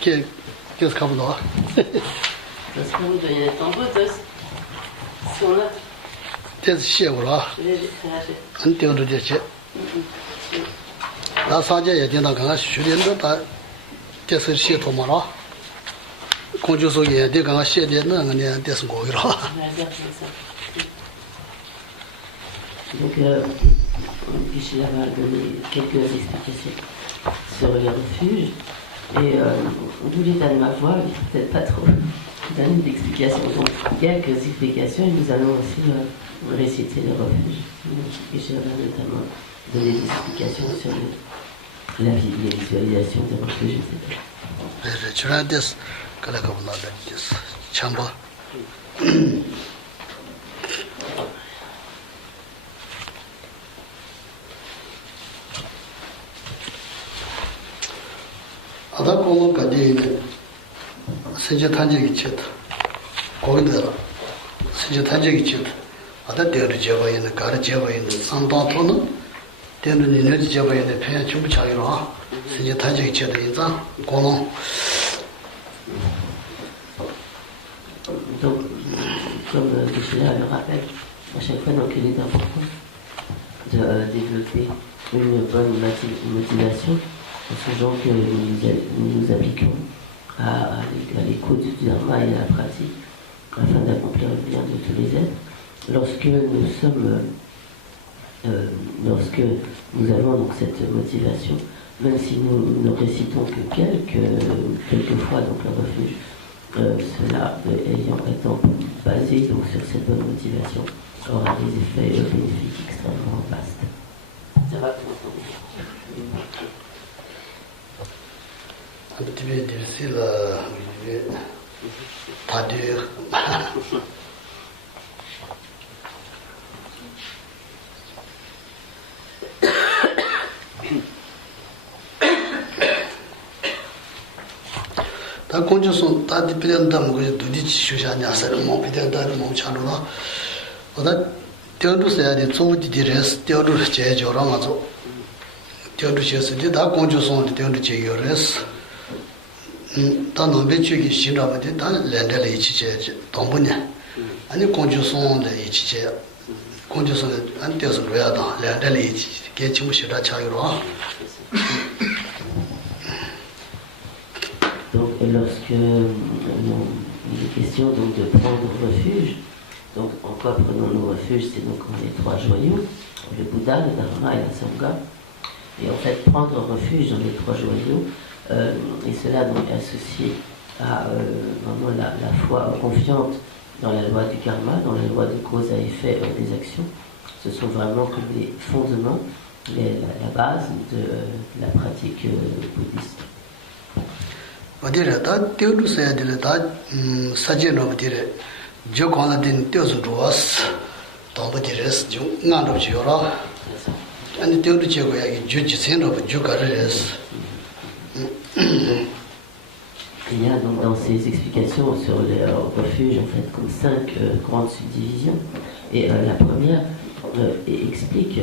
Qu'est-ce qu'on doit? Parce que vous donnez un peu de son là. C'est chier, voilà. Un peu de chier. Là, ça y est, dans quand je suis là, c'est chier tout le monde. Quand je suis là, quand je suis là, on est descendu là. Donc, Michel va donner quelques explications sur les refuges. Et d'où l'état de ma voix, il ne faut peut-être pas trop donner d'explications. Donc, quelques explications, et nous allons aussi réciter les refuges. Michel va notamment donner des explications sur la visualisation des refuges, etc. 아다 공은 가지는 세제 탄적이 쳤다. 거기다 세제 탄적이 쳤다. 아다 대를 잡아 있는 가르 잡아 있는 상당토는 대는 에너지 잡아 있는 폐 전부 차이로 세제 탄적이 쳤다 인자 공은. Donc, comme Michel le rappelle, à chaque fois, donc, il est important de développer une bonne motivation. Faisons que nous appliquons à l'écoute du dharma et à la pratique afin d'accomplir le bien de tous les êtres. Lorsque nous avons donc cette motivation, même si nous ne récitons que quelques fois donc le refuge, cela étant basé donc sur cette bonne motivation aura des effets bénéfiques extrêmement vastes. Ça va pour vous. Un petit peu difficile à dire. 다 공주선 다 디피던다 뭐 두디 시샤냐 사람 비던다 뭐 차로라. 어다 되어도서야 돼. 조디디레스 되어도 제조랑 아주 되어도 셔서디 다 공주선 되어도 제요레스. 다 nombe주기 신라버데 다 렌델에 이치제 동분냐 아니 공주송의 이치제 공주송 안 되어서 왜다 렌델에 이치 개침시다 차이로. Donc lorsque il est question donc de prendre refuge, donc en quoi prenons-nous refuge? C'est donc en les trois joyaux, le Bouddha, le Dharma et la Sangha. Et en fait prendre refuge dans les trois joyaux, et cela donc associé à vraiment la foi confiante dans la loi du karma, dans la loi de cause à effet des actions. Ce sont vraiment comme les fondements, la base de la pratique bouddhiste. Il y a donc dans ces explications sur les refuges en fait comme 5 grandes subdivisions, et la première explique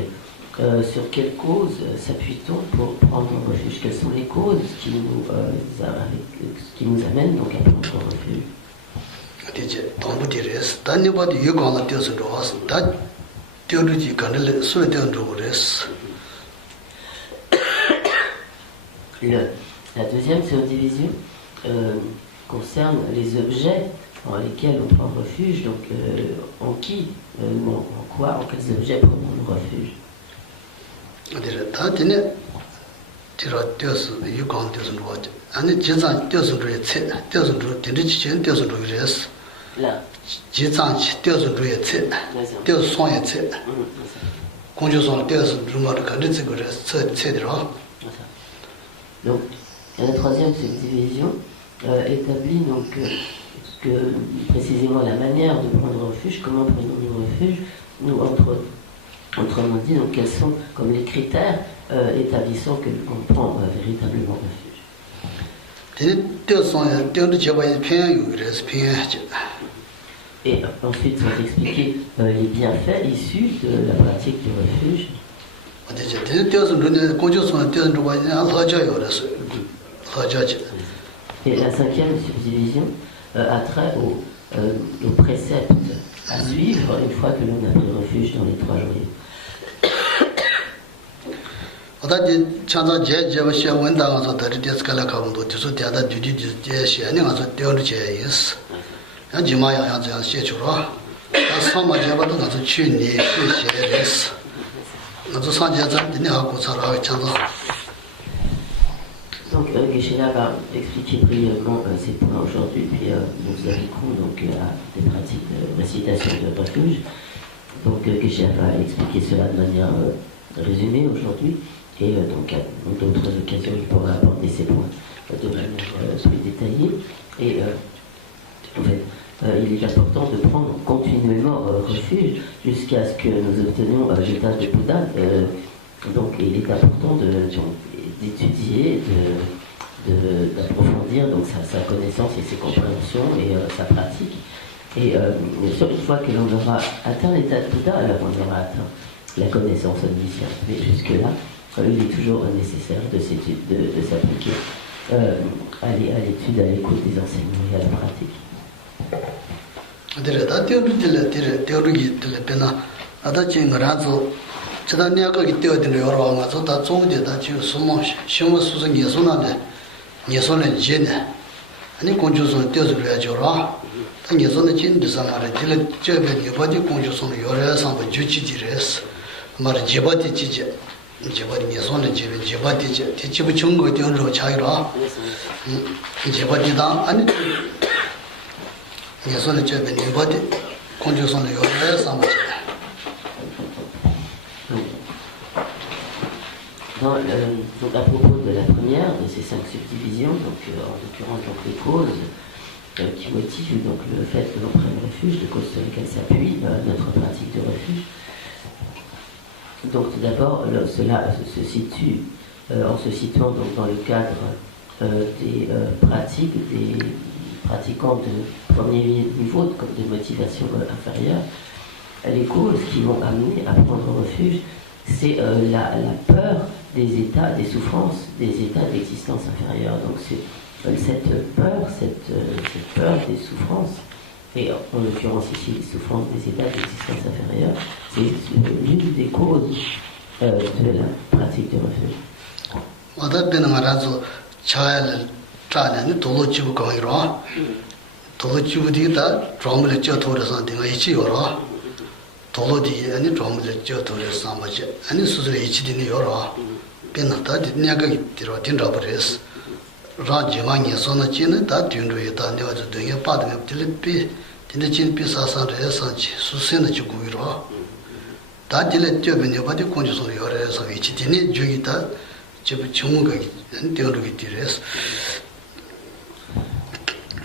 sur quelles causes s'appuie-t-on pour prendre refuge, quelles sont les causes qui nous amènent donc à prendre refuge. La deuxième subdivision concerne les objets dans lesquels on prend refuge, donc en qui, en quoi, en quels objets prenons refuge. Là. Donc, la troisième subdivision établit donc que précisément la manière de prendre refuge, comment prenons-nous refuge, nous autrement dit, donc quels sont comme les critères établissant qu'on prend véritablement refuge. Et ensuite sont expliqués les bienfaits issus de la pratique du refuge. Et la cinquième subdivision a trait aux préceptes à suivre une fois que l'on a pris refuge dans les trois joyaux. Donc, Geshe-la va expliquer brièvement ces points aujourd'hui, puis nous arriverons donc à des pratiques de récitation de refuge. Donc, Geshe-la va expliquer cela de manière résumée aujourd'hui, et donc à d'autres occasions, il pourra aborder ces points de manière plus détaillée. Et en fait, il est important de prendre continuellement refuge jusqu'à ce que nous obtenions l'état de Bouddha. Donc, il est important d'étudier, d'approfondir donc sa connaissance et ses compréhensions et sa pratique. Et bien sûr, une fois que l'on aura atteint l'état de Bouddha, alors on aura atteint la connaissance omnisciente. Mais jusque-là, il est toujours nécessaire de s'appliquer à l'étude, à l'écoute des enseignements et à la pratique. Donc à propos de la première de ces 5 subdivisions, donc en l'occurrence donc les causes qui motivent donc le fait que l'on prenne refuge, les causes sur lesquelles s'appuie notre pratique de refuge. Donc tout d'abord, cela se situe en se situant donc dans le cadre des pratiques des pratiquants de premier niveau, comme de motivation inférieure. Les causes qui vont amener à prendre refuge, c'est la peur des états, des souffrances, des états d'existence inférieure. Donc c'est cette peur des souffrances, et en l'occurrence ici les souffrances des états d'existence inférieure, c'est l'une des causes de la pratique de refuge.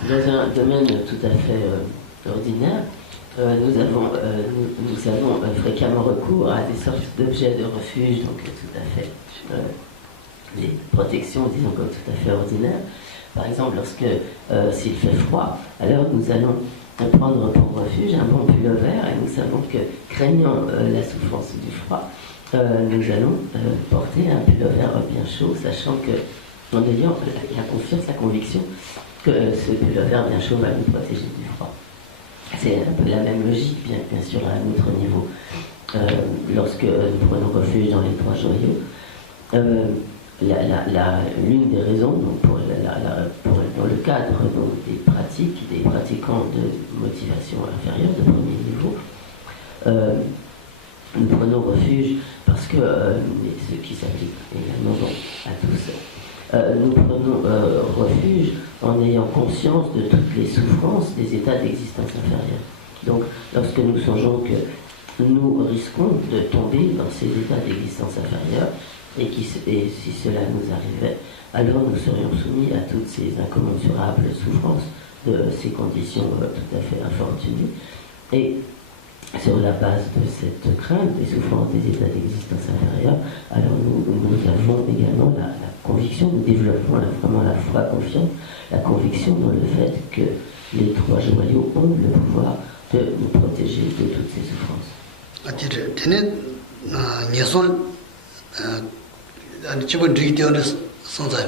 Dans un domaine tout à fait ordinaire, nous avons fréquemment recours à des sortes d'objets de refuge, donc tout à fait des protections, disons, comme tout à fait ordinaires. Par exemple, lorsque s'il fait froid, alors nous allons prendre pour refuge un bon pullover, et nous savons que, craignant la souffrance du froid, nous allons porter un pullover bien chaud, sachant que, en ayant la confiance, la conviction que ce pullover bien chaud va nous protéger du froid. C'est un peu la même logique, bien sûr, à un autre niveau. Lorsque nous prenons refuge dans les trois joyaux, l'une des raisons donc, dans le cadre donc, des pratiquants de motivation inférieure, de premier niveau, nous prenons refuge parce que, ce qui s'applique également donc, à tous, nous prenons refuge en ayant conscience de toutes les souffrances des états d'existence inférieure. Donc, lorsque nous songeons que nous risquons de tomber dans ces états d'existence inférieure, et si cela nous arrivait, alors nous serions soumis à toutes ces incommensurables souffrances de ces conditions tout à fait infortunées. Et sur la base de cette crainte des souffrances des états d'existence inférieure, alors nous avons également la conviction, nous développons vraiment la foi confiante, la conviction dans le fait que les trois joyaux ont le pouvoir de nous protéger de toutes ces souffrances. sonzai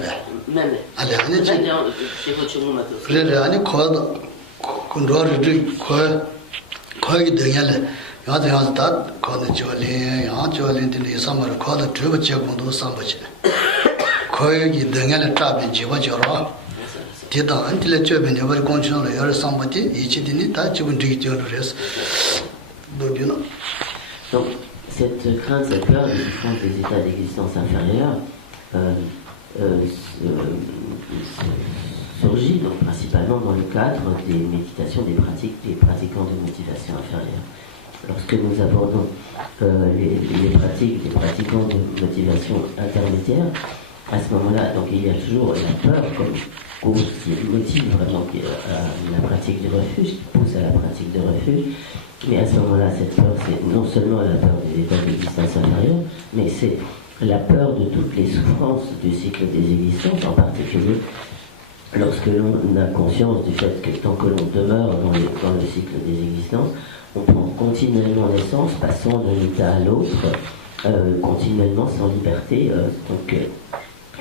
Même. allez on est C'est votre chemin maintenant. Réani quoi contrôle de quoi qui derrière là y a ça quand tu vas aller tu vas aller de ça mais quoi de tu vas dire qu'on doit s'en bâcher quoi qui derrière là tape tu vas dire dit dans un tel tu vas venir voir condition là y a s'en bâcher et tu dis ni ta tu vas dire le reste donc cette crainte, cette peur des souffrances des états d'existence inférieurs surgit donc principalement dans le cadre des méditations des pratiquants de motivation inférieure. Lorsque nous abordons les pratiquants de motivation intermédiaire, à ce moment-là, donc il y a toujours la peur comme cause qui motive vraiment la pratique du refuge, qui pousse à la pratique de refuge. Mais à ce moment-là, cette peur, c'est non seulement la peur des états d'existence inférieure, mais c'est la peur de toutes les souffrances du cycle des existences, en particulier lorsque l'on a conscience du fait que tant que l'on demeure dans le cycle des existences, on prend continuellement naissance, passant d'un état à l'autre, continuellement sans liberté,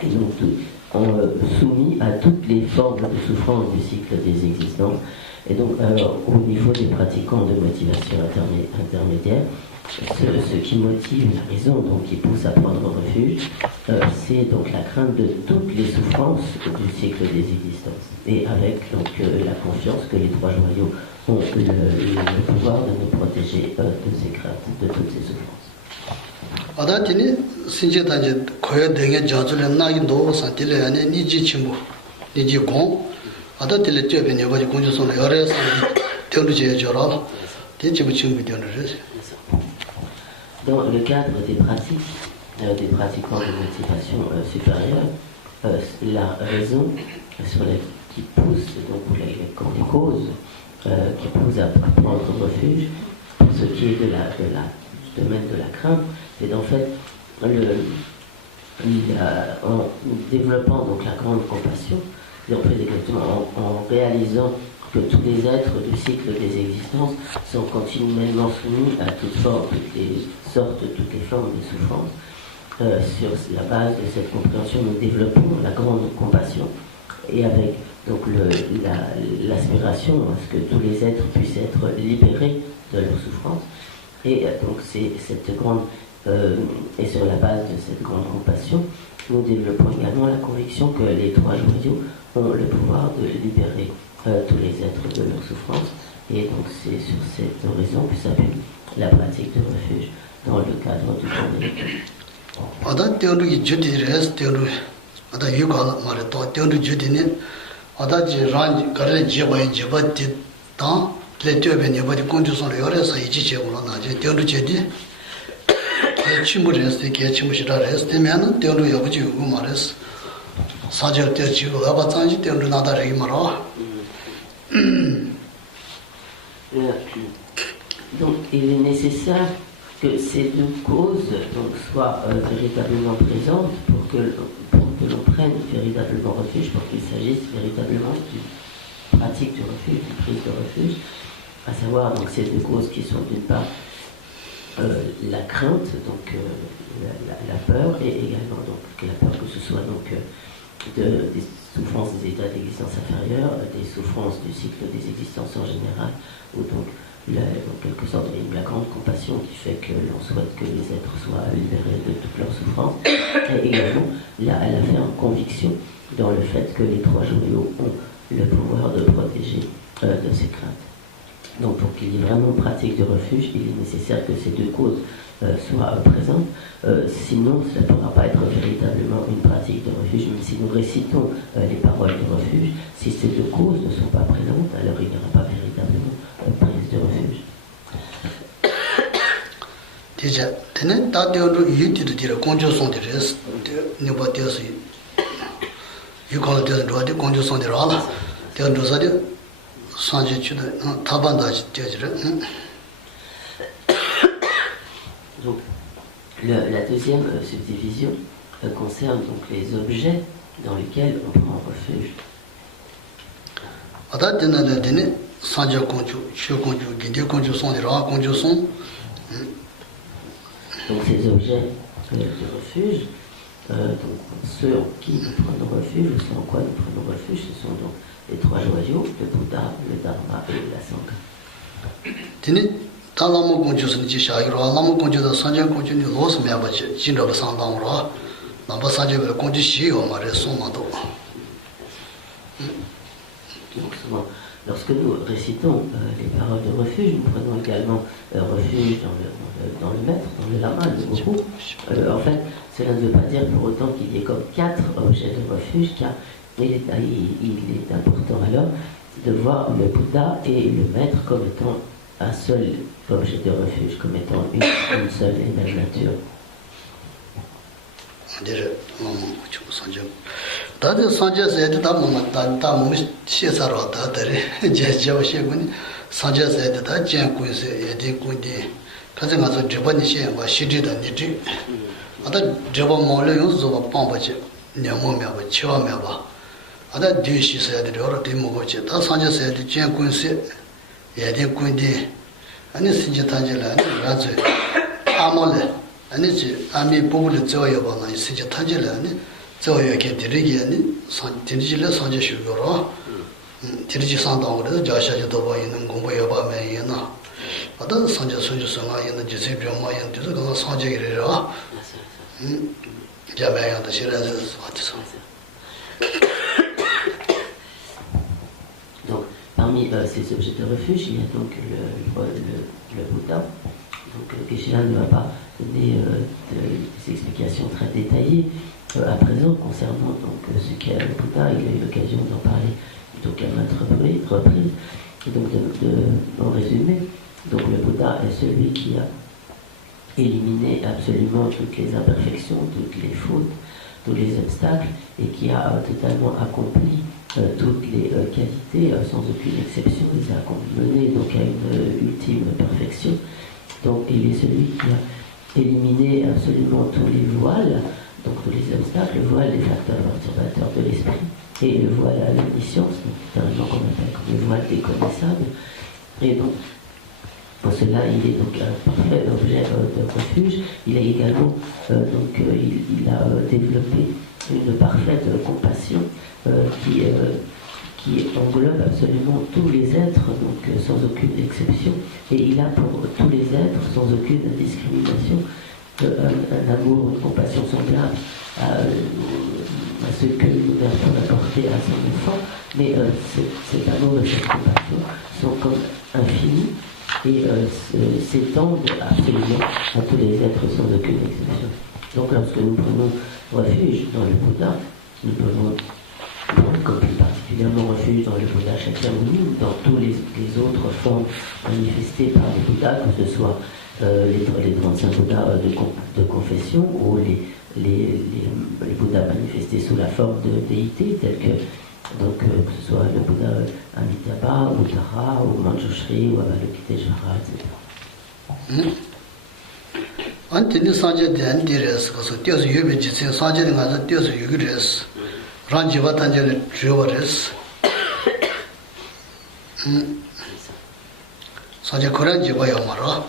et donc soumis à toutes les formes de souffrance du cycle des existences. Et donc, au niveau des pratiquants de motivation intermédiaire, ce qui motive la raison, donc qui pousse à prendre refuge, c'est donc la crainte de toutes les souffrances du cycle des existences. Et avec donc la confiance que les trois joyaux ont le pouvoir de nous protéger de ces craintes, de toutes ces souffrances. 아다티니 신제단지 거에 등에 저절에 나긴 도서 딜레네 니지 친구 니지 공 아다tilé tjöbe ne bari konju son yore sa tendu je joral te chibu chimbi de Dans le cadre des pratiquants de motivation supérieure, la raison qui pousse, donc les causes qui poussent à prendre refuge, pour ce qui est du domaine de la crainte, c'est en fait en développant donc la grande compassion, et en fait exactement en réalisant que tous les êtres du cycle des existences sont continuellement soumis à toutes les formes de souffrance. Sur la base de cette compréhension, nous développons la grande compassion et avec donc l'aspiration à ce que tous les êtres puissent être libérés de leur souffrance. Et donc c'est cette grande et sur la base de cette grande compassion, nous développons également la conviction que les trois joyaux ont le pouvoir de libérer tous les êtres de leur souffrance. Et donc c'est sur cette raison que s'appuie la pratique de refuge dans le cadre du temps de l'école. Donc il est nécessaire que ces deux causes donc, soient véritablement présentes pour que l'on prenne véritablement refuge, pour qu'il s'agisse véritablement d'une pratique du refuge, d'une prise de refuge, à savoir donc, ces deux causes qui sont d'une part la crainte, donc la peur, et également donc, la peur que ce soit donc, des souffrances des états d'existence inférieure, des souffrances du cycle des existences en général, ou donc en quelque sorte la grande compassion qui fait que l'on souhaite que les êtres soient libérés de toutes leurs souffrances, et également la ferme conviction dans le fait que les trois joyaux ont le pouvoir de protéger de ces craintes. Donc pour qu'il y ait vraiment pratique de refuge, il est nécessaire que ces deux causes soient présentes, sinon ça ne pourra pas être véritablement une pratique de refuge. Même si nous récitons les paroles de refuge, si ces deux causes ne sont pas présentes, alors il n'y aura pas véritablement prise de refuge. Déjà, tenez, t'as dit au lieu de dire conjonction de reste, ne pas dire si, il quand dire droit de conjonction de râle, dire nous a dit, changer tu de tabandage dire. Donc, la deuxième subdivision concerne donc les objets dans lesquels on prend refuge. Donc ces objets de refuge Donc ceux en qui nous prenons refuge, ou ceux en quoi nous prenons refuge, ce sont donc les trois joyaux, le Bouddha, le Dharma et la Sangha. Tini ta lama gongju sun ji sha yoro lama gongju da sanjay gongju ni los me ba ji jin ro sang dang ro lama sanjay be gongju shi yo ma re son ma do. Donc souvent, lorsque nous récitons les paroles de refuge, nous prenons également refuge dans le maître, dans le lama, le gourou. En fait, cela ne veut pas dire pour autant qu'il y ait comme 4 objets de refuge, car il est important alors de voir le Bouddha et le maître comme étant un seul objet de refuge, comme étant une seule et même nature. 다들 산제세에 다 뭐다 몸이 시사로 다들이 제제오시군이 산제세에 다 쟁고세 예디군디 가정가서 저번에 시행과 시리다 니지 아다 저번 몰래 요소가 빵바지 냐모면바 치와면바 아다 뒤시세에 여러 뒤모고지 다 산제세에 쟁고세 예디군디 아니 신지탄제라 아니 아몰레 아니지 아미 보고를 저어야 봐나 신지탄제라 아니 저요 게 드리기에는 진실의 선제 쉬고로 드리지 상당으로 자샤지도 봐 있는 공부해 봐면 이나 어떤 선제 순주성아 있는 지세 병마연 되서 그 선제기래요. 자배야도 싫어서 어디서. Donc parmi ces objets de refuge, il y a donc le Bouddha. Donc Geshe-la ne va pas donner des explications très détaillées. À présent, concernant donc, ce qu'est le Bouddha, il a eu l'occasion d'en parler donc, à maintes reprises. Et donc, en résumé, donc, le Bouddha est celui qui a éliminé absolument toutes les imperfections, toutes les fautes, tous les obstacles, et qui a totalement accompli toutes les qualités, sans aucune exception, les a menées donc, à une ultime perfection. Donc, il est celui qui a éliminé absolument tous les voiles, donc tous les obstacles, le voile des facteurs perturbateurs de l'esprit et le voile à l'omniscience, c'est un genre qu'on appelle comme le voile déconnaissable. Et donc, pour cela, il est donc un parfait objet de refuge. Il a également il a développé une parfaite compassion qui englobe absolument tous les êtres, donc sans aucune exception. Et il a pour tous les êtres, sans aucune discrimination, un amour, une compassion semblable à ce que le Père peut apporter à son enfant, mais cet amour et cette compassion sont comme infinis et s'étendent absolument à tous les êtres sans aucune exception. Donc lorsque nous prenons refuge dans le Bouddha, nous prenons comme plus particulièrement refuge dans le Bouddha Shakyamuni, dans tous les autres formes manifestées par les Bouddhas, que ce soit les 35 Bouddhas de confession ou les Bouddhas manifestés sous la forme de déité, tels que ce soit le Bouddha Amitabha, ou Tara, ou Manjushri, ou Avalokiteshvara, etc. 안티니 산제 된디레스 그래서 뛰어서 유비 지세 산제는 가서 뛰어서 유기레스 란지바 단제를 주어버레스 산제 그런 지바야 말아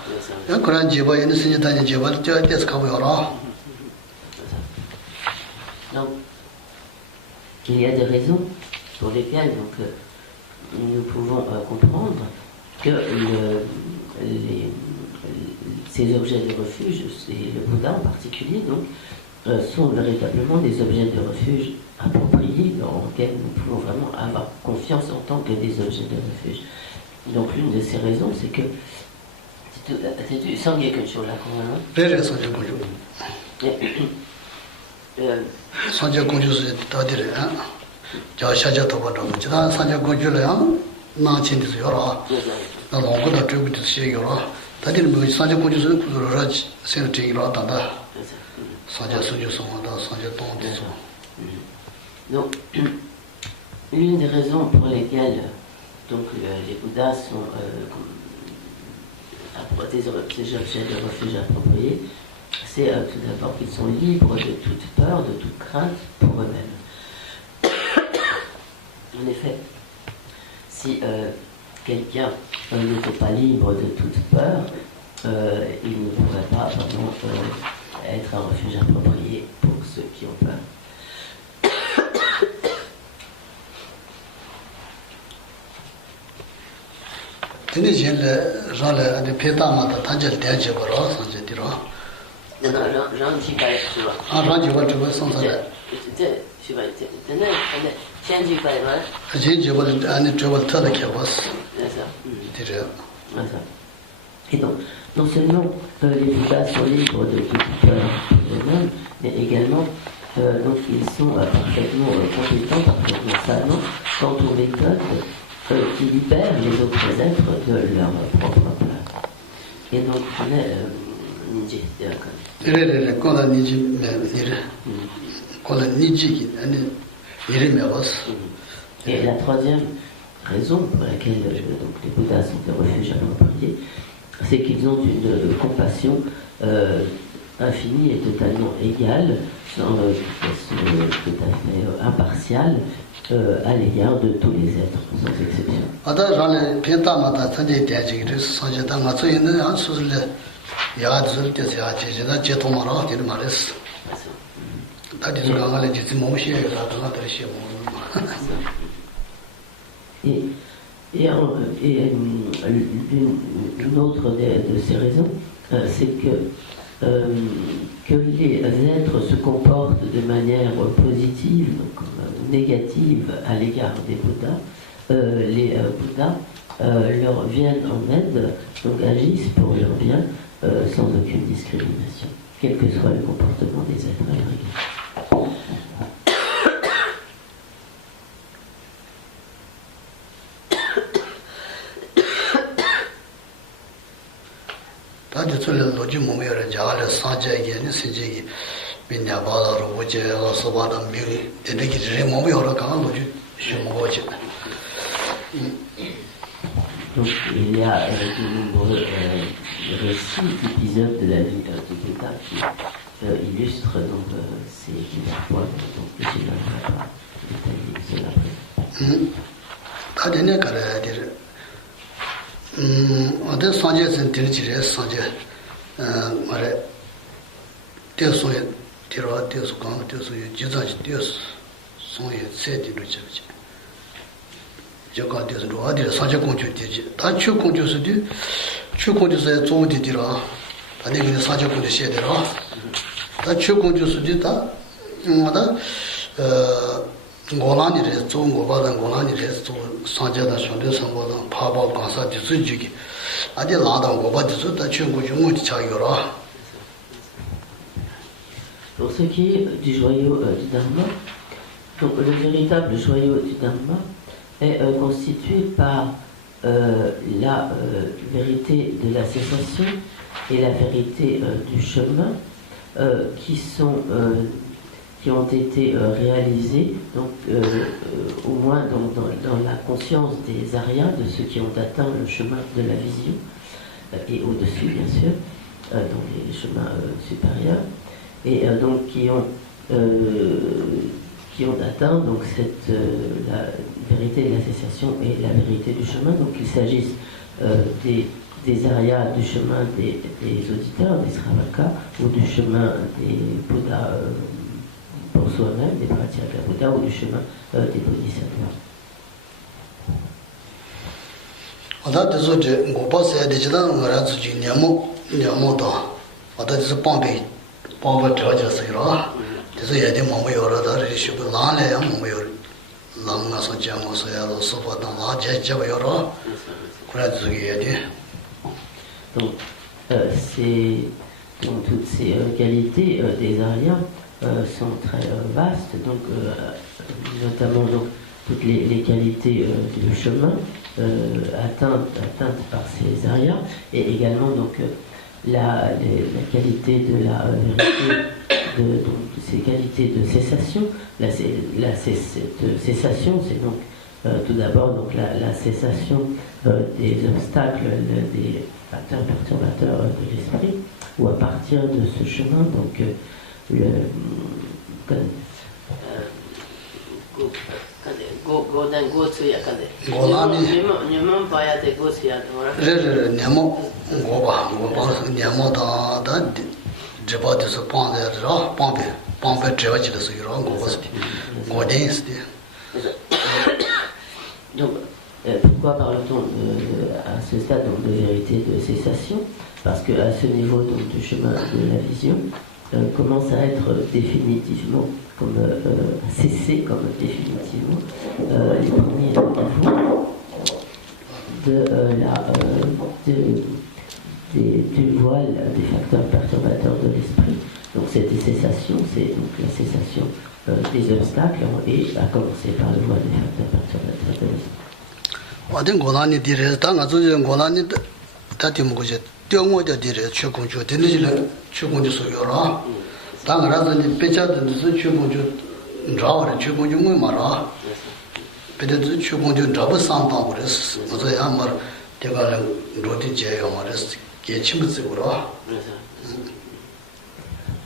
그런 지바에는 신제 단제 지바를 뛰어 뛰어서 가보여라. Donc, il y a des raisons pour lesquelles donc, nous pouvons comprendre que ces objets de refuge, et le Bouddha en particulier, donc, sont véritablement des objets de refuge appropriés dans lesquels nous pouvons vraiment avoir confiance en tant que des objets de refuge. Donc l'une de ces raisons, c'est que c'est Sangye Kuncho là qu'on a. Sangye Kuncho. Sangye Kuncho c'est c'est-à-dire 자 샤자도 봐도 자 산제 고줄이야 나친이 요라 나 뭔가 좀 뜻이 요라 다들 뭐 산제 고줄은 그거라 생각이라 다다 산제 수주성하다 산제 동도. Donc l'une des raisons pour lesquelles donc les Bouddhas sont des objets de refuge appropriés, c'est tout d'abord qu'ils sont libres de toute peur, de toute crainte pour eux-mêmes. En effet, si quelqu'un n'était pas libre de toute peur, il ne pourrait pas vraiment être un refuge approprié pour ceux qui ont peur. Tene jen le ran le ane peta ma ta tanjel ten je ko ro san je ti ro. Ran ji bai tu ba. A ran ji wa tu ba san sa le. Te shi bai te ne ane chen ji bai ba. Je je wa ane tu wa ta le ke was. C'est ça. Ti re. Et donc, non seulement les Bouddhas sont libres de toute peur eux-mêmes, mais également donc ils sont parfaitement compétents, parfaitement savants quant aux méthodes qui libèrent les autres êtres de leur propre peur. Et donc, on est Niji, re ko la Niji me dire. Ko la Niji ki ane ire me was. Et la troisième raison pour laquelle donc, les Bouddhas sont des refuges appropriés, c'est qu'ils ont une compassion infinie et totalement égale, tout à fait impartiale à l'égard de tous les êtres, sans exception. Et une autre de ces raisons, c'est que les êtres se comportent de manière positive, donc négative à l'égard des Bouddhas. Les Bouddhas leur viennent en aide, donc agissent pour leur bien, sans aucune discrimination, quel que soit le comportement des êtres à leur égard. 다들 저를 로지 몸에를 자를 사제에게 신제기 민야바로 오제로 소바다 미리 되게 몸에를 강한 로지 쉬모고지. Donc il y a de nombreux récits d'épisodes de la vie du Bouddha qui illustrent donc ces divers points. Donc je ne vais pas détailler cela. 어제 산제선 들지래 산제 말에 대소에 들어와 대소 강 대소에 지자지 대소 소에 세디로 잡지 저거 대소 어디 산제 공주 되지 다추 공주스디 추 공주서에 좋은데 들어 아니 그냥 산제 공주 시에들어 다추 공주스디 다 뭐다 고난이래 좋은 거 받은 고난이래 또 산제다 손대 선보다 파바 가사 뒤수지기 아디 나다 거 받듯이 다 친구 중국이 차이라. Pour ce qui est du joyau du Dharma, donc le véritable joyau du Dharma est constitué par la vérité de la cessation et la vérité du chemin qui ont été réalisés, donc au moins dans la conscience des Aryas, de ceux qui ont atteint le chemin de la vision, et au-dessus bien sûr, dans les chemins supérieurs, et donc qui ont atteint donc la vérité de la cessation et la vérité du chemin. Donc il s'agisse des Aryas du chemin des auditeurs, des Sravakas, ou du chemin des Bouddhas pour soi-même, des Pratyeka Bouddha ou du chemin des Bodhisattvas. Donc toutes ces qualités des Aryas sont très vastes, donc notamment donc, toutes les qualités du chemin atteintes par ces Aryas, et également donc la qualité de la vérité, donc ces qualités de cessation. Cette cessation, c'est donc tout d'abord donc la cessation des obstacles, des facteurs perturbateurs de l'esprit, ou à partir de ce chemin, donc 제바 돼서 뻔데라 뻔베 제바지를 쓰기로 고스 고데스. Donc, pourquoi parle-t-on à ce stade donc, de vérité de cessation? Parce qu'à ce niveau donc, du chemin de la vision, commence à être définitivement, comme cessé comme définitivement les premiers niveaux du voile des facteurs perturbateurs de l'esprit. Donc cette cessation, c'est donc la cessation des obstacles et à commencer par le voile des facteurs perturbateurs de l'esprit. 어떤 고난이 뒤에 당가 조정 고난이 다티 먹고지 띄어모자 뒤에 최고조 되는지는 최고조 소요라 당가라더니 빼자든 최고조 라워를 최고조 뭐 말아 배도 최고조 잡아 상당 그랬어 어제 아마 내가 로디 제요 말했어 개침스고라.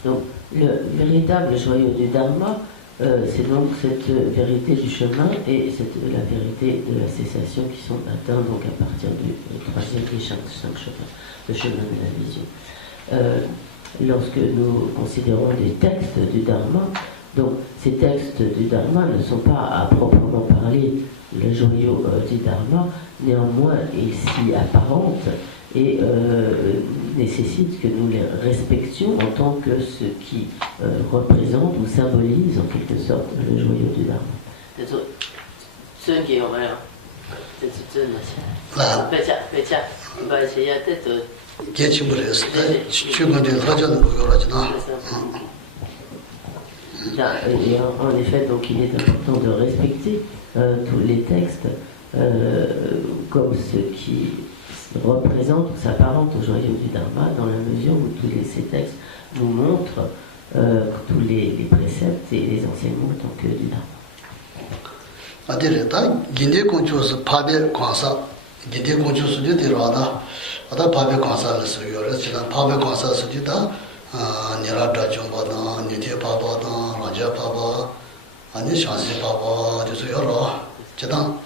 Donc le véritable joyau du Dharma, c'est donc cette vérité du chemin et la vérité de la cessation qui sont atteints donc à partir du troisième des cinq chemins, le chemin de la vision. Lorsque nous considérons les textes du Dharma, donc ces textes du Dharma ne sont pas à proprement parler le joyau du Dharma, néanmoins ils s'y apparentent et nécessite que nous les respections en tant que ce qui représente ou symbolise en quelque sorte le joyau du Dharma. Et en effet, donc, il est important de respecter tous les textes comme ce qui représente ou s'apparente au joyau du Dharma, dans la mesure où ces textes nous montrent tous les préceptes et les enseignements en tant que du Dharma. 아디레다 긴데 공주스 파베 관사 긴데 공주스도 들어와다 아다 파베 관사를 쓰여서 지난 파베 관사 쓰지다 니라다 좀 받아 니티 파바다 라자 파바 아니 샤시 파바 저서 여러 제단.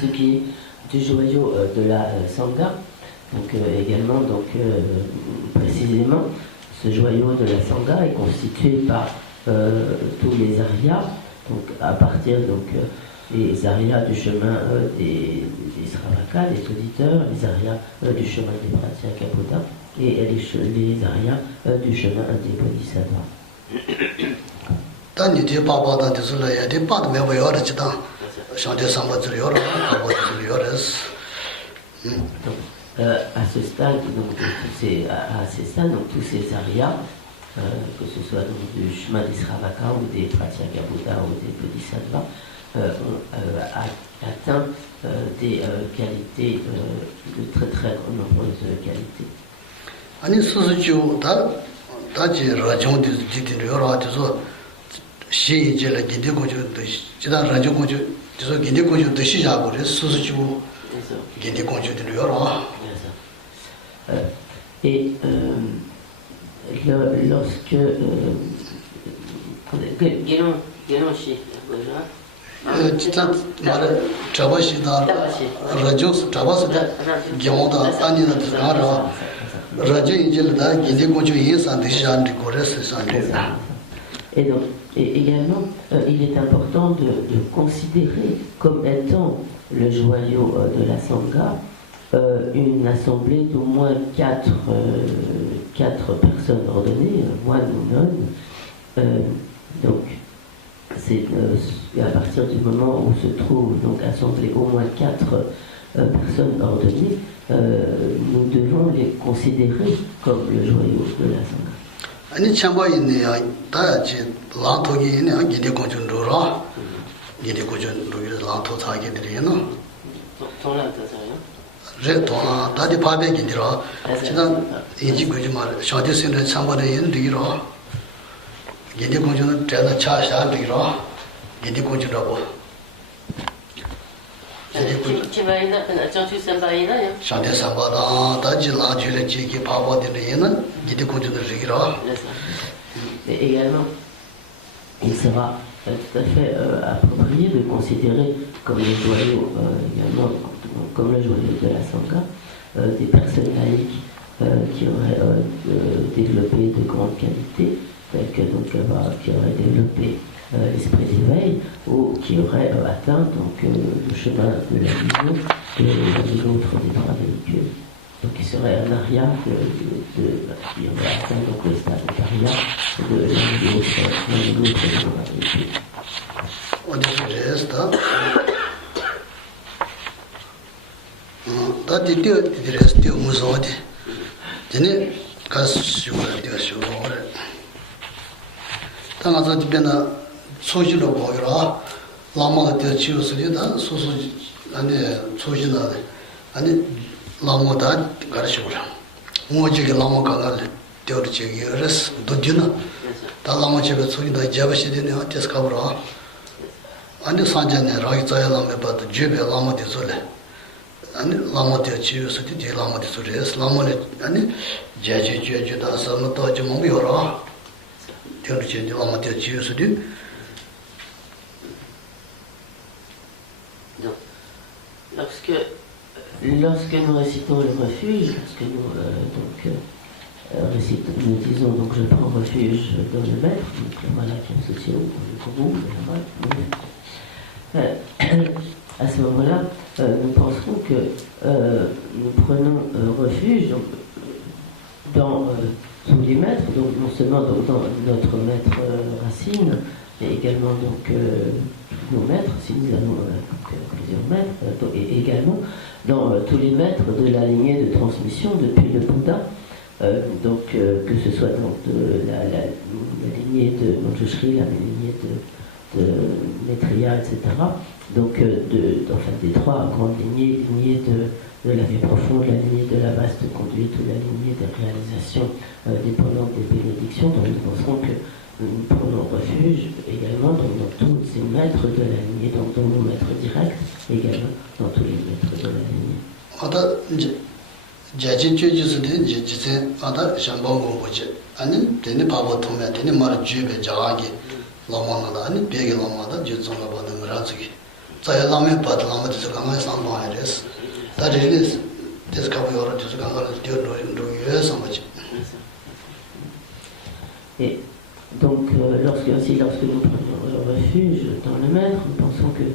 Ce qui est du joyau de la Sangha, donc également, donc précisément, ce joyau de la Sangha est constitué par tous les arias, donc à partir donc les arias du chemin des Sravaka, des auditeurs, les arias du chemin des Pratyekabuddha et les arias du chemin des Bodhisattvas. À ce stade, donc, tous ces arias, que ce soit donc, du chemin des Sravaka ou des Pratyekabuddha ou des Bodhisattvas, ont atteint des qualités, de très très nombreuses qualités. 아니 수수주 다지 라종 디디르요라 저서 시제를 기대고주 지다 라종고주 저서 기대고주 시작하고 수수주 기대고주들요라. Et lorsque Gelonshi 진짜 말에 잡아시다 라조 잡아서다 경우다 아니나 들어가라 라조 이제다 기대고주 예산데 시한데 고레스 산데. Et donc, également, il est important de considérer comme étant le joyau de la Sangha une assemblée d'au moins quatre personnes ordonnées, moines ou nonnes. Donc, c'est à partir du moment où se trouvent donc assemblées au moins quatre personnes ordonnées, nous devons les considérer comme le joyau de la Sangha. 아니 참바이네야 다지 랑토기네 기대 고준로라 기대 고준로를 랑토 타게 되리노 제토나 다디 파베기디라 지난 인지 고지 말 샤디스는 참바에 인디로 기대 고준은 제가 차샤디로 기대 고준라고 샤디 삼바다 다지 라주를 지기 파바디는 기대 고준을 지기라. Mais également, il sera tout à fait approprié de considérer comme le joyau, également, comme le joyau de la Sangha, des personnes laïques qui auraient développé de grandes qualités, telles que donc qui auraient développé l'esprit d'éveil ou qui auraient atteint donc le chemin de la vision de l'autre des droits véhicules. Donc il serait un aria qui aurait atteint donc le stade de aria de l'autre des droits véhicules. On dit que j'ai ça. Da di dio di res dio muso di. Dene kas shuwa dio shuwa ore. Ta nga di bena soji lo go yora. Lama dio chiu su di da so so ane soji da. Ane lama da gar shuwa. Mo ji ge lama ka ga dio ri che ge res do di na. Da lama che ge soji da jaba shi de ne tes ka bra. Ane sanja ne ra gi za lama ba de jebe lama de so le. 아니 라마데 치유스디 디 라마데 소레스 라마네 아니 제제제다 사마도 좀 뭐요라 되르지 라마데 치유스디 Lorsque nous récitons le refuge, lorsque nous nous disons donc je prends refuge dans le maître, donc le malak associé au groupe, à ce moment-là, nous penserons que nous prenons refuge donc, dans tous les maîtres, donc non seulement donc, dans notre maître Racine, mais également donc tous nos maîtres, si nous avons plusieurs maîtres, et également dans tous les maîtres de la lignée de transmission depuis le Bouddha, donc que ce soit donc de la lignée de Manjushri, la lignée de Maitreya, etc. Donc, des trois grandes lignées de la vie profonde, la lignée de la vaste conduite ou la lignée des réalisations dépendantes des bénédictions, dont nous pensons que nous prenons refuge également dans tous ces maîtres de la lignée, dans nos maîtres directs, également dans tous les maîtres de la lignée. Et donc, lorsque nous prenons refuge dans le maître, nous pensons que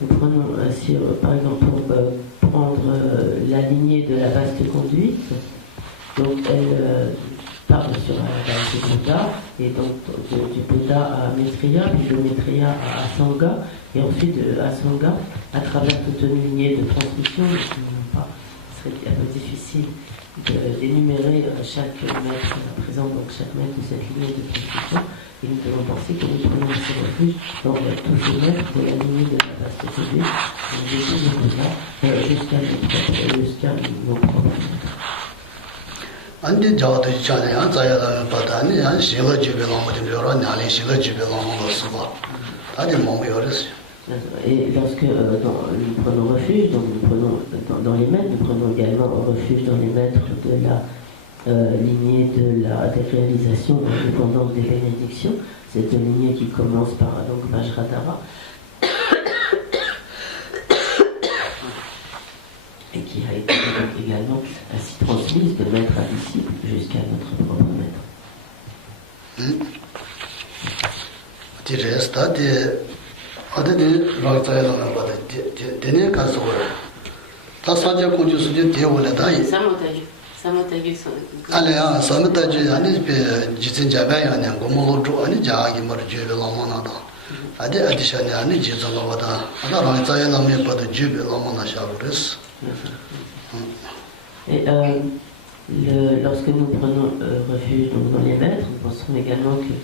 nous prenons ainsi, par exemple, pour prendre la lignée de la vaste conduite, donc elle parle sur la base du Bouddha, et donc du Bouddha à Maitreya, puis de Maitreya à Asanga, et ensuite de Asanga, à travers toute une lignée de transmission, ce serait un peu difficile d'énumérer chaque maître présent, donc chaque maître de cette lignée de transmission, et nous devons penser que nous prenons ce refuge dans tous les maîtres de la lignée de la vaste conduite, depuis le Bouddha jusqu'à nos propres maîtres. 안데 저도 있잖아요. 자야가 받다니 한 신을 집에 놓으면 여러 날이 신을 집에 놓으면 쓰고 다들 몸이 어렸어요. Et lorsque nous prenons refuge, donc nous prenons dans les maîtres, nous prenons également refuge dans les maîtres de la lignée des réalisations indépendantes des bénédictions, cette lignée qui commence par donc Vajradhara et qui a été également ainsi transmise de maître à disciple jusqu'à notre propre maître. Et lorsque nous prenons refuge donc, dans les maîtres, nous pensons également que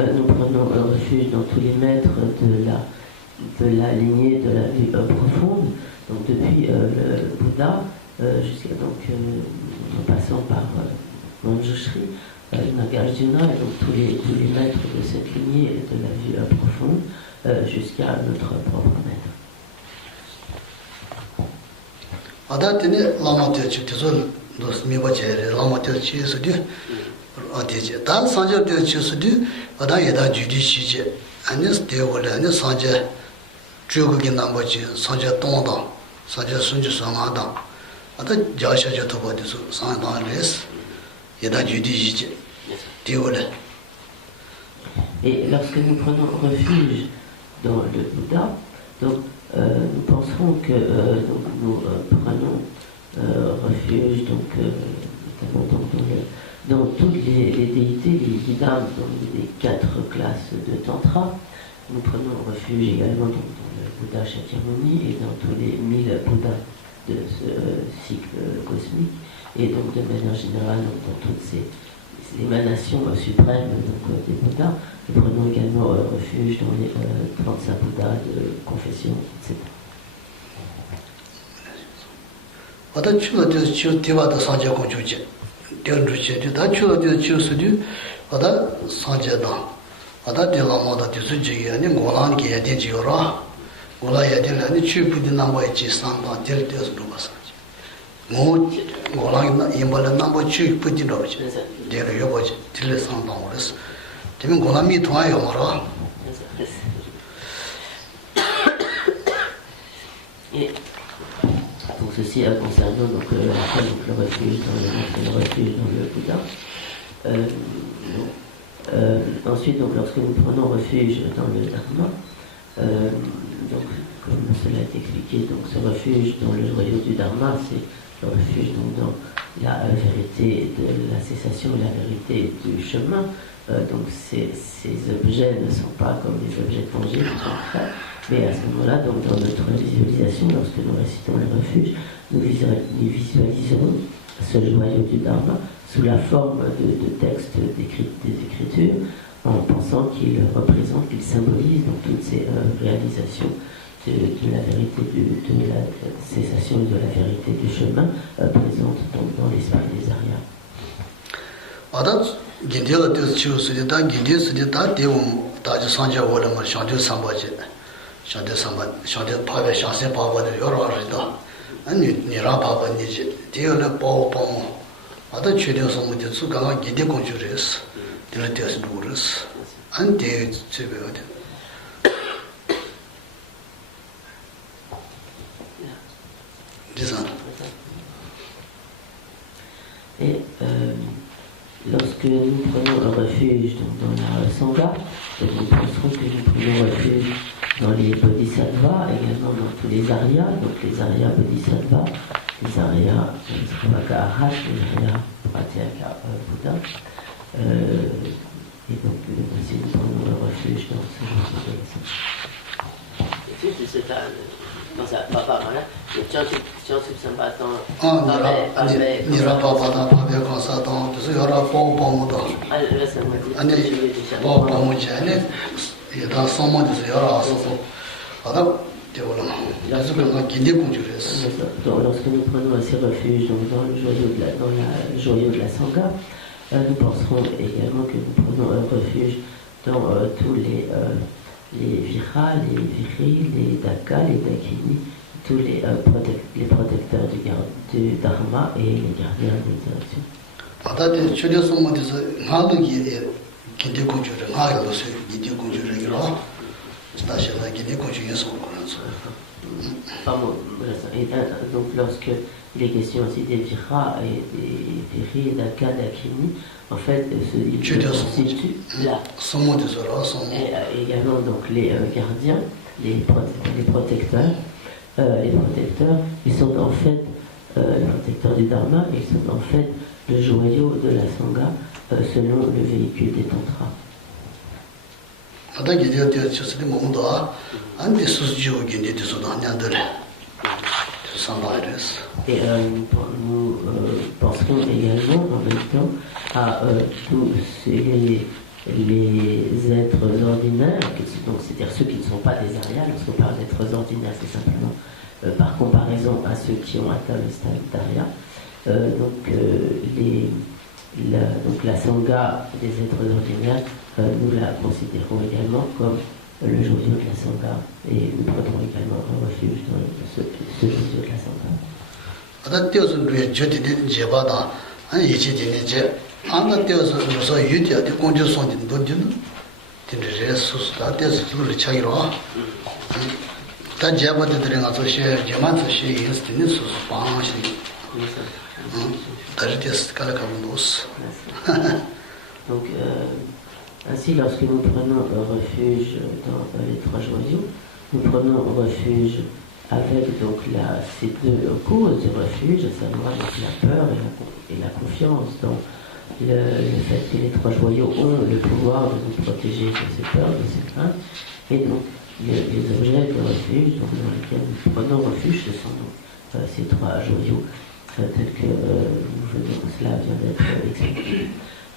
nous prenons refuge dans tous les maîtres de la lignée de la vie profonde, donc depuis le Bouddha jusqu'à donc en passant par Manjushri, Nagarjuna, et donc tous les maîtres de cette lignée de la vie profonde jusqu'à notre propre maître. 아다테네 라마테치 테솔 도스 미바체레 라마테치 스디 어디제 단 산저테치 스디 아다 예다 주디시제 아니스 데올레 아니 산제 주국이 남바지 산제 동다 산제 순주 상하다 아다 자샤저도 버디서 상당레스 예다 주디지 디올레. Et lorsque nous prenons refuge dans le Bouddha, donc nous penserons que donc, nous prenons refuge donc, notamment dans toutes les déités, les Vidams, dans les 4 classes de Tantra. Nous prenons refuge également dans le Bouddha Shakyamuni et dans tous les 1000 Bouddhas de ce cycle cosmique, et donc de manière générale dans toutes ces émanations suprêmes donc, des Bouddhas. Nous prenons également refuge dans les 35 Bouddhas de confession, etc. Et pour ceci concernant donc, le refuge dans le Bouddha. Ensuite, donc, lorsque nous prenons refuge dans le Dharma, donc, comme cela est expliqué, donc, ce refuge dans le joyau du Dharma, c'est le refuge donc, dans la vérité de la cessation, la vérité du chemin. Donc ces objets ne sont pas comme des objets tangibles, mais à ce moment-là, donc, dans notre visualisation, lorsque nous récitons le refuge, nous visualiserons ce joyau du Dharma sous la forme de textes des Écritures, en pensant qu'il représente, qu'il symbolise donc, toutes ces réalisations de la vérité de la cessation et de la vérité du chemin présentes donc, dans l'esprit des Aryas. Gindela des chius de ta gindis de ta deum ta sanja wala ma shande sambaje shande pave shase pava de yoro arida ani ni ra pava ni je de le po po ada chede so mu de su ga ginde konjures de le des dures an de chebe de Et lorsque nous prenons un refuge donc, dans la Sangha, nous penserons que nous prenons refuge dans les Bodhisattvas, également dans tous les Aryas, donc les Aryas Bodhisattvas, les Aryas Sravaka Arhat, les Aryas Pratyeka Bouddha. Et donc aussi nous prenons un refuge dans ce genre de dans sa papa, voilà. Le Chansup Sambatan. Nira papa da papa konsa don, so yora po da. Ane po jane, yada somo de yora so. Ada de wala. Yasu que na ginde konjures. Lorsque nous prenons ces refuges donc dans le joyau de la Sangha, nous penserons également que nous prenons un refuge dans tous les Vihas, les Vihris, les Daka, les Dakini, tous les protecteurs du Dharma et les gardiens des directions. Donc lorsque il est question aussi des Vihas et des Vihris, Daka, Dakini, en fait, ils se constituent là. Et également donc les gardiens, les protecteurs. Les protecteurs, ils sont en fait les protecteurs du Dharma, ils sont en fait le joyau de la Sangha selon le véhicule des tantras. Et nous penserons également en même temps à tous les êtres ordinaires, donc c'est-à-dire ceux qui ne sont pas des Aryas. Lorsqu'on parle d'êtres ordinaires, c'est simplement par comparaison à ceux qui ont atteint le stade d'Arya. Donc la Sangha des êtres ordinaires, nous la considérons également comme le joyau de la Sangha, et nous prenons également un refuge dans ce joyau de la Sangha. Anda Deus usa yudia de condição de dodino, de Jesus, da Deus do chairo. Da jaba de drenga so she, jaman so she is the nisus pang she. Donc, ainsi, lorsque nous prenons refuge dans les trois joyaux, nous prenons refuge avec donc ces deux causes de refuge, à savoir donc, la peur et la confiance dans le fait que les trois joyaux ont le pouvoir de nous protéger de ces peurs, de ces craintes, et donc les objets de refuge donc, dans lesquels nous prenons refuge, ce sont donc ces trois joyaux, tels que cela vient d'être expliqué.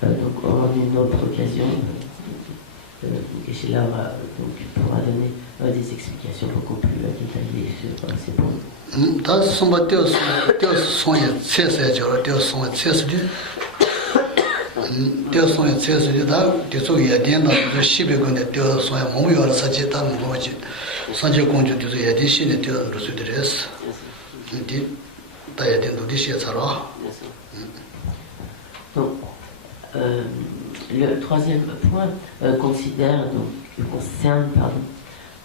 Donc en une autre occasion, Geshe-la pourra donner des explications beaucoup plus détaillées sur ces points. Donc, le troisième point concerne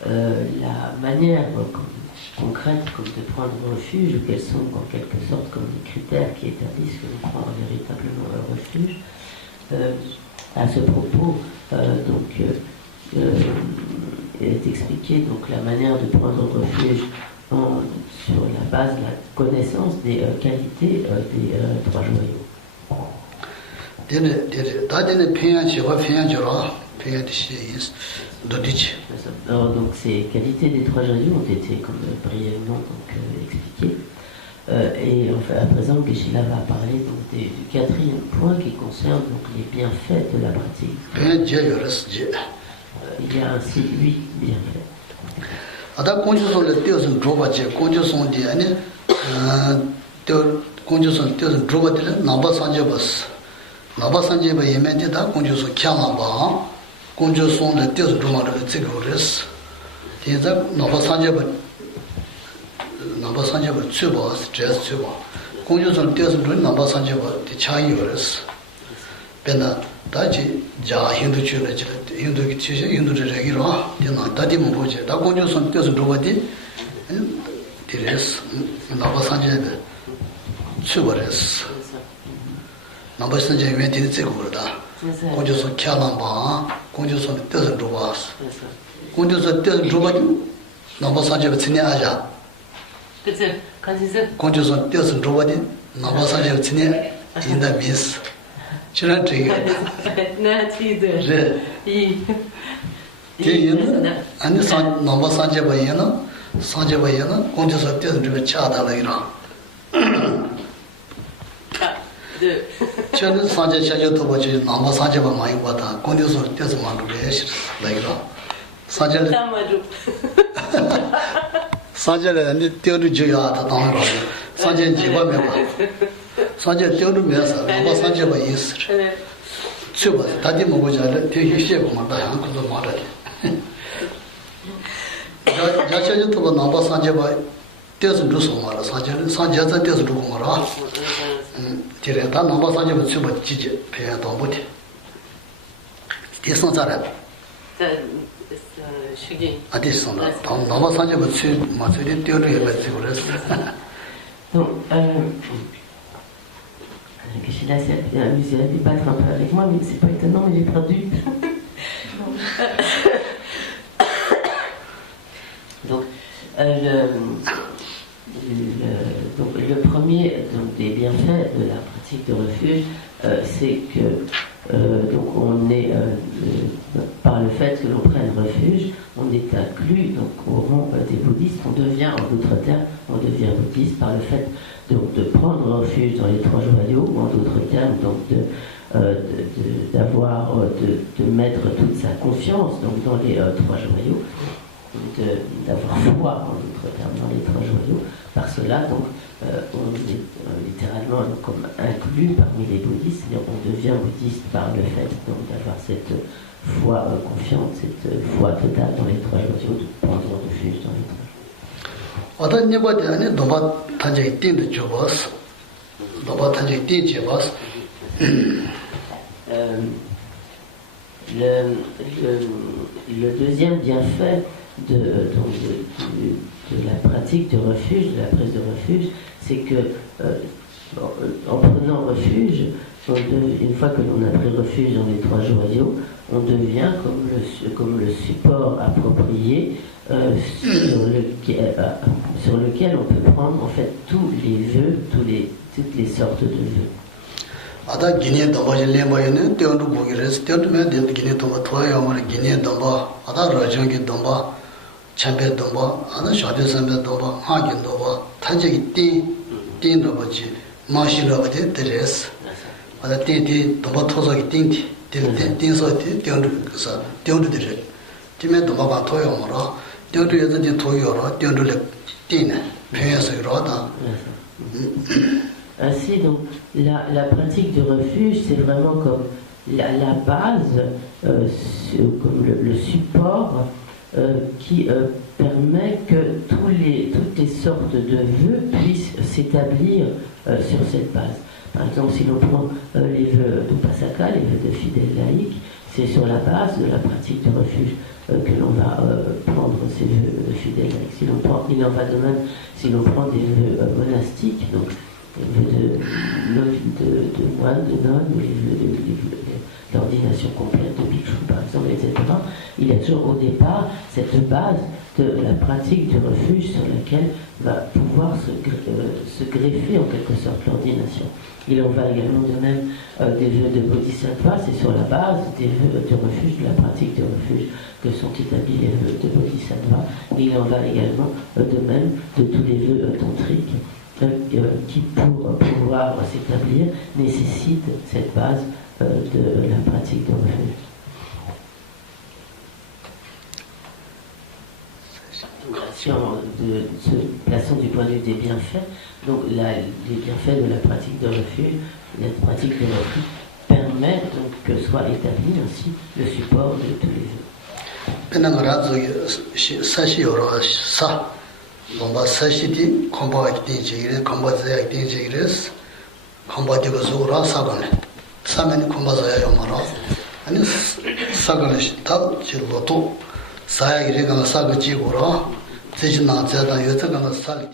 la manière concrète comme de prendre refuge, quels sont en quelque sorte comme les critères qui établissent que l'on prend véritablement un refuge. À ce propos, il est expliqué donc, la manière de prendre refuge sur la base de la connaissance des qualités des trois joyaux. Donc ces qualités des trois joyaux ont été comme brièvement expliquées. Et enfin, à présent, Geshe-la va parler donc, du quatrième point qui concerne donc, les bienfaits de la pratique. Il y a ainsi 8 bienfaits. Donc, Geshe-la s'est amusé à débattre un peu avec moi, mais c'est pas étonnant, mais j'ai perdu. Donc, le premier des bienfaits de la pratique de refuge, c'est que donc on est, par le fait que l'on prenne refuge, on est inclus donc, au rang des bouddhistes, on devient, en d'autres termes, on devient bouddhiste par le fait donc, de prendre refuge dans les trois joyaux, ou en d'autres termes, donc de mettre toute sa confiance donc, dans les trois joyaux, d'avoir foi, en d'autres termes, dans les trois joyaux. Par cela, donc, on est littéralement comme inclus parmi les bouddhistes, c'est-à-dire on devient bouddhiste par le fait donc, d'avoir cette foi confiante, cette foi totale dans les trois joyaux, de prendre refuge dans les trois joyaux. Le deuxième bienfait de la pratique du refuge, de la prise de refuge, c'est que en prenant refuge, une fois que l'on a pris refuge dans les trois joyaux, on devient comme le support approprié sur lequel on peut prendre en fait tous les vœux, toutes les sortes de vœux. Ada Guinée d'abord je l'ai moyen de on doit gérer c'est de même de Guinée d'abord toi et on Guinée d'abord ada région qui d'abord champion d'abord ada château champion d'abord hagen d'abord taji tin d'abord ji machine d'abord de res ada tin d'abord tozo qui tin so tin ça tin de res tu mets d'abord pas toi et on là tin de de toi et on tin de le tin puis c'est là. Ainsi, donc, la pratique du refuge, c'est vraiment comme la base, comme le support qui permet que toutes les sortes de vœux puissent s'établir sur cette base. Par exemple, si l'on prend les vœux de Pasaka, les vœux de fidèles laïcs, c'est sur la base de la pratique du refuge que l'on va prendre ces vœux fidèles laïcs. Il en va de même si l'on prend des vœux monastiques, donc de moine, de nonne, l'ordination complète de bhikshu par exemple, etc. Il y a toujours au départ cette base de la pratique du refuge sur laquelle va pouvoir se greffer en quelque sorte l'ordination. Il en va également de même des vœux de bodhisattva, c'est sur la base des vœux du refuge, de la pratique du refuge, que sont établis les vœux de bodhisattva. Il en va également de même de tous les vœux tantriques qui, pour pouvoir s'établir, nécessitent cette base de la pratique du refuge. Si on se plaçons du point de vue des bienfaits, donc les bienfaits de la pratique de refuge, la pratique de refuge permet donc que soit établi ainsi le support de tous les vœux. Nomba sashiti komba aktin chigire komba zaya aktin chigires komba digo zura sagane sameni komba zaya yomara ani sagane tal chiloto saya gire gana saga chigura zejina zada yota gana sali